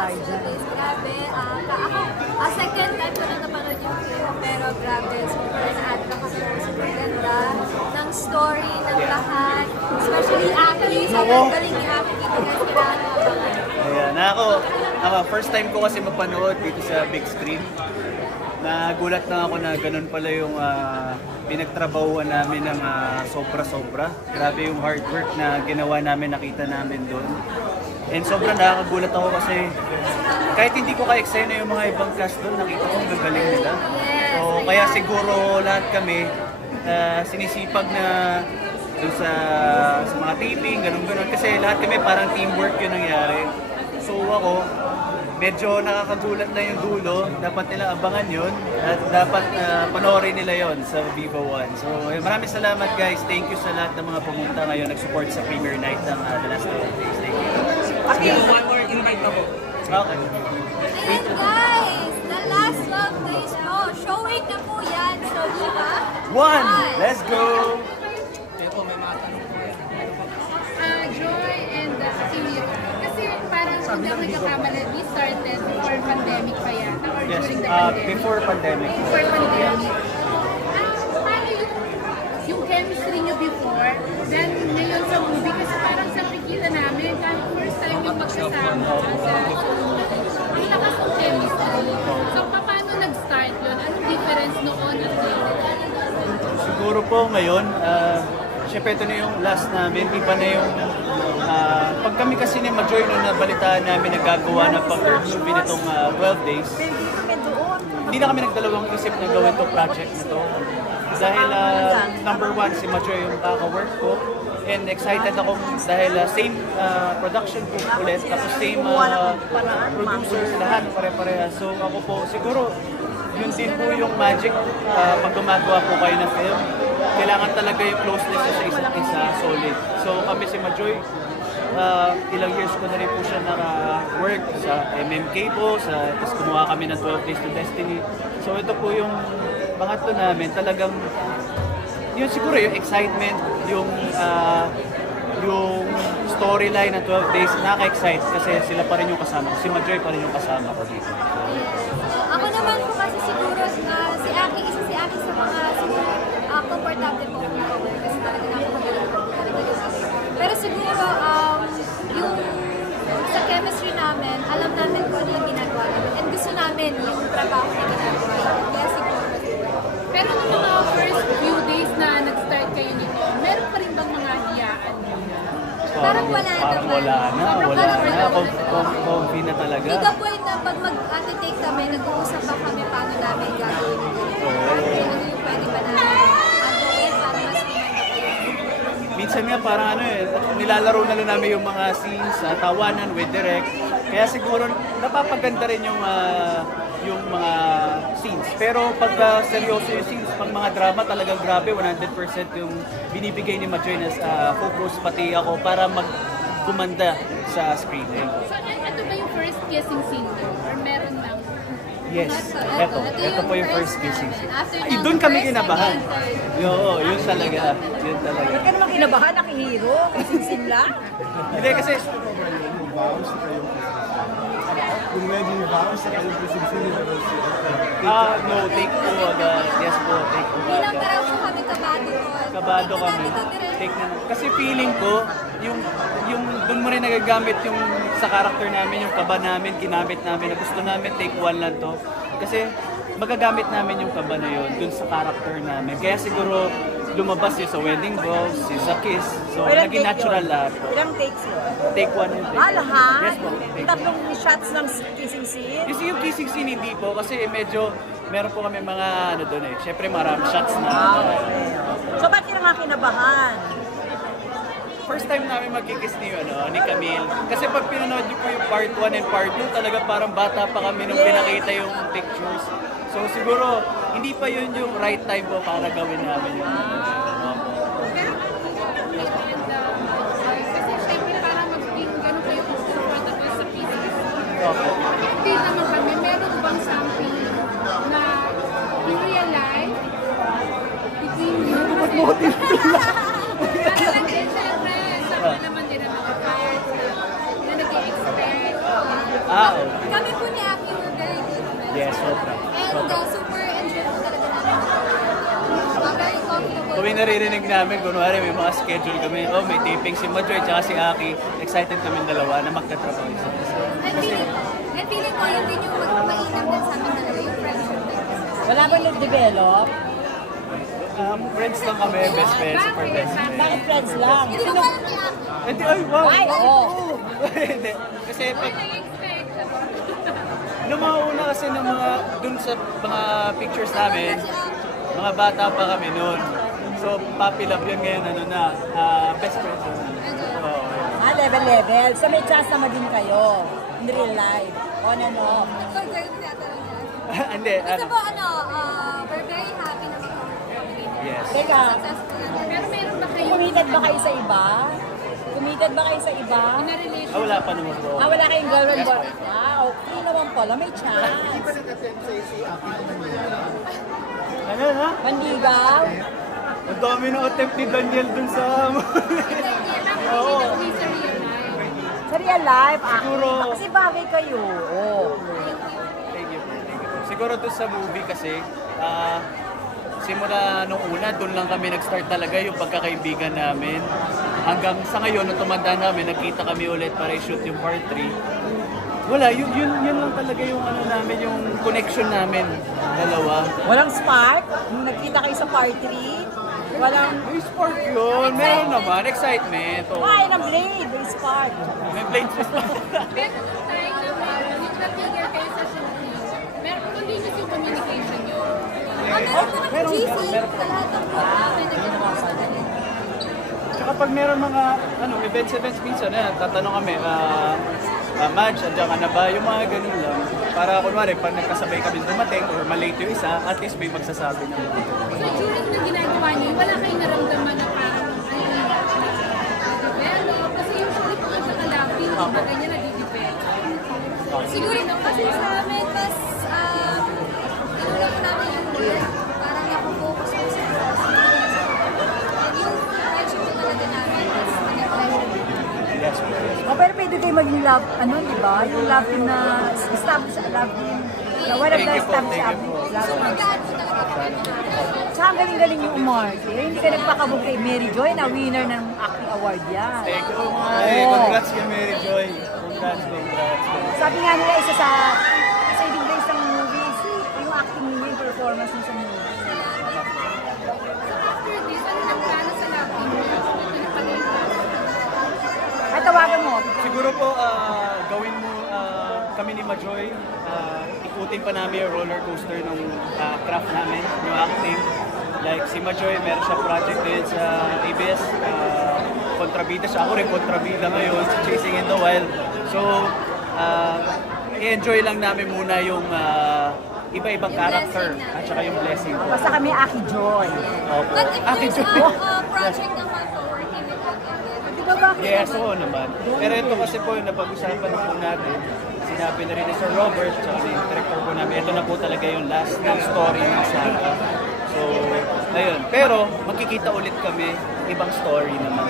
tayo dyan. Grabe. Ako, second time ko na napanood yung film, pero grabe, super na-attract ako. Super ganda ng story, ng lahat. Especially Aki. Sobrang galing ni Aki dito guys. Ayan, ako, first time ko kasi mapanood dito sa big screen. Nagulat na ako na ganun pala yung pinagtrabahuan namin ng sobra-sobra. Grabe yung hard work na ginawa namin, nakita namin doon. And sobrang nakakagulat ako kasi kahit hindi ko ka-eksena yung mga ibang cast doon, nakita ko ang gagaling nila. So kaya siguro lahat kami sinisipag na doon sa mga taping, ganun-ganun. Kasi lahat kami parang teamwork yung nangyari. So ako, medyo nakakagulat na yung dulo, dapat nila abangan yun at dapat panoorin nila yon sa Viva One. So maraming salamat guys, thank you sa lahat ng mga pumunta ngayon, nag-support sa premiere night ng The Last 12 Days. Thank you. Okay, one more invite na po. Okay. Ayan guys, The Last 12 Days po, showing na po yan, so diba? One, let's go! Kaya po, may mga tanong po yan. Joy and Timmy, kasi parang kung ako nagkakamala, we started before pandemic pa yata or Yes, during the pandemic? before pandemic. Before pandemic. Paano yung chemistry nyo before, then ngayon sa movie, kasi parang sa nakikita namin, kahit first time yung magsasama sa movie, ang lakas ng chemistry. So, paano nag-start yun? Anong difference noon at ngayon? Siguro po ngayon, syempre ito na yung last namin, iba na yung pag kami kasi ni Majoy nung nabalitaan namin nagagawa ng pang-third movie nitong 12 Days, hindi na kami nagdalawang isip na gawin itong project na to. Dahil number one, si Majoy yung kaka-work ko. And excited ako dahil same production group ulit, tapos same producer, lahat pare-pareha. So ako po, siguro yun din po yung magic pag gumagawa po kayo ng film. Kailangan talaga yung closeness sa isa't isa, solid. So kami si Majoy, ilang years ko na rin po siya naka-work sa MMK po, tapos kumuha kami ng 12 Days to Destiny. So ito po yung pangatlo namin, talagang yun siguro yung excitement, yung storyline ng 12 Days, nakaka-excite kasi sila pa rin yung kasama ko, si Majoy pa rin yung kasama ko dito. Ako naman po kasi siguro, si Aki, isa si Aki sa mga siguro komportable po kung ako kasi talaga napakagaling po talaga yung Aki. Pero siguro, yung sa chemistry namin, alam namin kung ano yung ginagawa namin and gusto namin yung trabaho na ginagawa namin. Kaya siguro, Pero nung mga first few days na nag-start kayo nito, meron pa rin bang mga hiyaan niyo? parang wala Parang naman. wala na. Comfy na talaga. To the point na pag mag-take kami, nag-uusap pa kami paano namin gagawin yung ganito. Ano yung pwede ba na gawin para mas kumanda. Minsan nga parang nilalaro na lang namin yung mga scenes, tawanan with direct. Kaya siguro napapaganda rin yung mga scenes. Pero pag seryoso yung scenes, pag mga drama talagang grabe, 100% yung binibigay ni Majoy na focus pati ako para magkumanda sa screen. So, ito ba yung first kissing scene niyo? Or meron lang? Yes, ito po yung first kissing scene. Ay, doon kami first, kinabahan. second, Yun talaga. Yun talaga. Ba't ka naman kinabahan? Nakihiro? Kissing lang? Hindi kasi Kung ready vows sa kayong presinsin nila no, take two agad. Yes po, take two Bilang agad. parang po kami kabado ko. Kabado kami. Take na. Kasi feeling ko, yung doon mo rin nagagamit yung sa character namin, yung kaba namin, ginamit namin, na gusto namin take one lang to. Kasi magagamit namin yung kaba na yun dun sa character namin. Kaya siguro lumabas yun sa wedding vows, yun sa kiss. So, naging natural lahat po. Ilang takes yun? Take one yung take. Lahat? Yes po. Take. Tatlong shots ng kissing scene? Kasi yung kissing scene hindi po kasi medyo meron po kami mga doon Syempre marami shots na. Okay. So ba't ka nga kinabahan? First time namin magkikiss ni Camille. Kasi pag pinanood niyo po yung part 1 and part 2, talaga parang bata pa kami nung pinakita yung pictures. So siguro hindi pa yun yung right time po para gawin namin yun. Pero, kasi syempre parang mag-ping, gano'n kayo comfortable sa physics. Hindi naman kami, meron bang something na in real life, between you, parang din syempre, sama naman din ang mga parts na nag-i-expect. Okay. Kami po ni Aki were very good friends. Yes, sobra. And super enjoy po talaga namin. Very comfortable. Kung may naririnig namin, kunwari may mga schedule kami, oh may taping si Majoy tsaka si Aki, excited kami dalawa na magkatrabaho isa. And feeling ko yun din yung mainam din sa amin dalawa yung friendship. Wala ba nag-develop? Friends lang kami, best friends, super best friends. Bakit friends lang? Hindi ko alam ni Aki. Hindi, ay wow! Ay, oo. Hindi, kasi pag... Noong mga una kasi ng mga, dun sa mga pictures namin, mga bata pa kami noon. So, puppy love yun ngayon, ano na, best friends. Oo. Level. So may chance na maging kayo in real life. On and off. Hindi, Gusto po we're very happy na mag-company. yes. Teka, Successful na. Pero meron ba kayo committed ba kayo sa iba? Committed ba kayo sa iba? na relation? Wala pa naman po. Wala kayong girlfriend ba? Okay naman pala, may chance. Ano na? Mandigaw? Ang dami ng attempt ni Daniel dun sa... Oo. Sa real life. Sa real life, Siguro. Kasi bagay kayo. Oh. Thank you po. Siguro doon sa movie kasi, simula nung una, doon lang kami nag-start talaga yung pagkakaibigan namin. Hanggang sa ngayon, nung tumanda namin, nagkita kami ulit para i-shoot yung part 3. Wala, yun lang talaga yung ano namin, yung connection namin, dalawa. Walang spark? Nung nagkita kayo sa part 3? Walang... May spark yun, meron naman, excitement. Oh. Ay, ng blade, may spark. May blades sa spark. Pero nung time naman, yung na-trigger kayo sa shooting, meron continuous yung communication nyo. Meron GC, pa, meron pa. sa lahat ng program, may nagkakaroon sa ganun. Tsaka pag meron mga events minsan, tatanong kami, Madge, andyan ka na ba? Yung mga ganun lang. Para kunwari, pag nagkasabay kami dumating or malate yung isa, at least may magsasabi na. So during ng ginagawa niyo, wala kayong naramdaman na parang develop? Kasi usually po ang nakalapin, yung mga ganyan nag-develop. Siguro kasi sa amin, mas inulang namin yung work. Parang nakafocus ko sa process. And yung friendship ko talaga namin is Yes, Oh, pero pwede kayo maging love, di ba? Yung love team na establish love team. Na one of the Thank you po, established thank you po. love team. Mag-add po talaga kami. Tsaka ang galing-galing yung umarte. Hindi ka nagpakabog kay Mary Joy na winner ng acting award yan. Thank you. Hey, congrats kay Mary Joy. Congrats. Sabi nga nila, isa sa saving grace ng movies, yung acting niya, yung performance niya sa movie. After this, ano nang plano sa lapin mo? Ay, tawagan mo. Siguro po, gawin mo kami ni Majoy, ikutin pa namin yung roller coaster ng craft namin, yung acting. Like si Majoy, meron siya project din sa ABS, kontrabida siya. Ako rin kontrabida ngayon, Chasing in the Wild. So, i-enjoy lang namin muna yung iba-ibang character at saka yung blessing ko. Basta kami Aki Joy. Opo. But if Aki there's Joy. a project naman po working with Aki, Di ba bakit? Yes, oo naman. Pero ito kasi po yung napag-usapan na po natin. Sinabi na rin ni Sir Robert, tsaka ni director po namin, ito na po talaga yung last story ng saga. So, ayun. Pero, magkikita ulit kami, ibang story naman.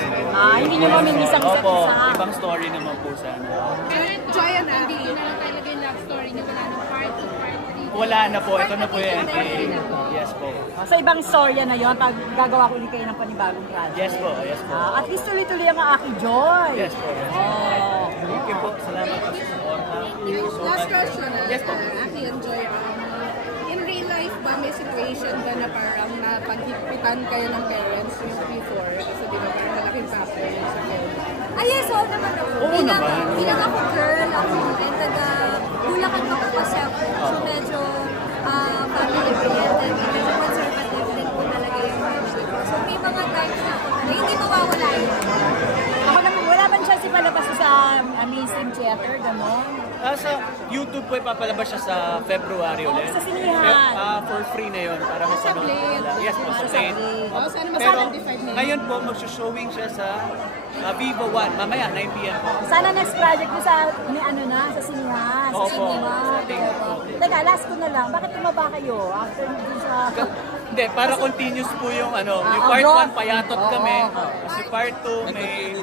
Hindi naman may isang Opo, isa. ibang story naman po sana. Pero Joy and Andy, yun na lang talaga yung love story niyo. Wala nang part 2, part 3. Wala na po, ito na po yung ending. Yes po. So, ibang storya na yon pag gagawa ko ulit kayo ng panibagong project. Yes po, yes po. At least tuloy-tuloy ang Aki Joy. Yes po. Oh. Thank you po. Salamat po sa support. Last question, Yes po. Aki and Joy, in real life ba may situation ba na parang napaghipitan kayo ng parents yung before? Kasi di ba parang malaking factor yun sa film? yes, oo naman ako. Oo naman. Bilang ako girl, ako, and taga-Bulacan ako kasi ako. So medyo family-oriented, medyo conservative din po talaga yung friendship. So may mga times na hindi mawawala yun. Ako naman, wala bang chance ipalabas sa mainstream theater, gano'n? Sa YouTube po ipapalabas siya sa February ulit. Sa sinihan. For free na yun para mapanood nila. Yes po, sa plane. Oh, sana mas Pero identified na ngayon po mag-showing siya sa Viva 1, mamaya 9 p.m. po. Sana next project mo sa, sa sinihan, sa Opo. cinema. Thank you po. Teka, last ko na lang, bakit tumaba kayo after nyo dun sa... Hindi, para continuous po yung ano, yung ang part growth. 1 payatot Oo. kami, tapos yung part 2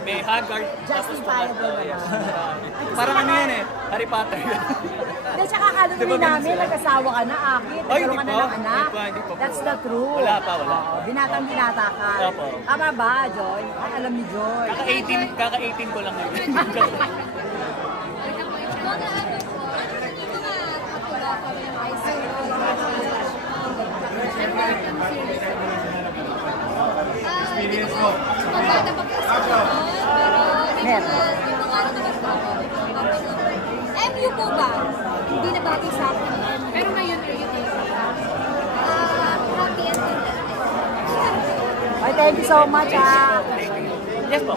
may Haggard, tapos Justifiable yes. naman. Parang ano yan eh, Harry Potter. Hindi, tsaka akala Di ba namin namin, ganun sila? nag-asawa ka na, Aki. Ay, Nagkaroon ka hindi na pa. ng anak. Hindi pa po. That's the truth. Wala pa. Oo, binatang-binata ka. Opo. Tama ba, Joy? Ay, alam ni Joy. Kaka-18 ko lang ngayon. Mga ano po, ano yung mga kapula ko yung high school? Experience mo? Pagkata pa po sa pero may mga naman po ako. MU po ba? Hindi na bagay sa akin. Pero ngayon, are you dating? Happy and contented. Ay, thank you so much, ah. Yes po.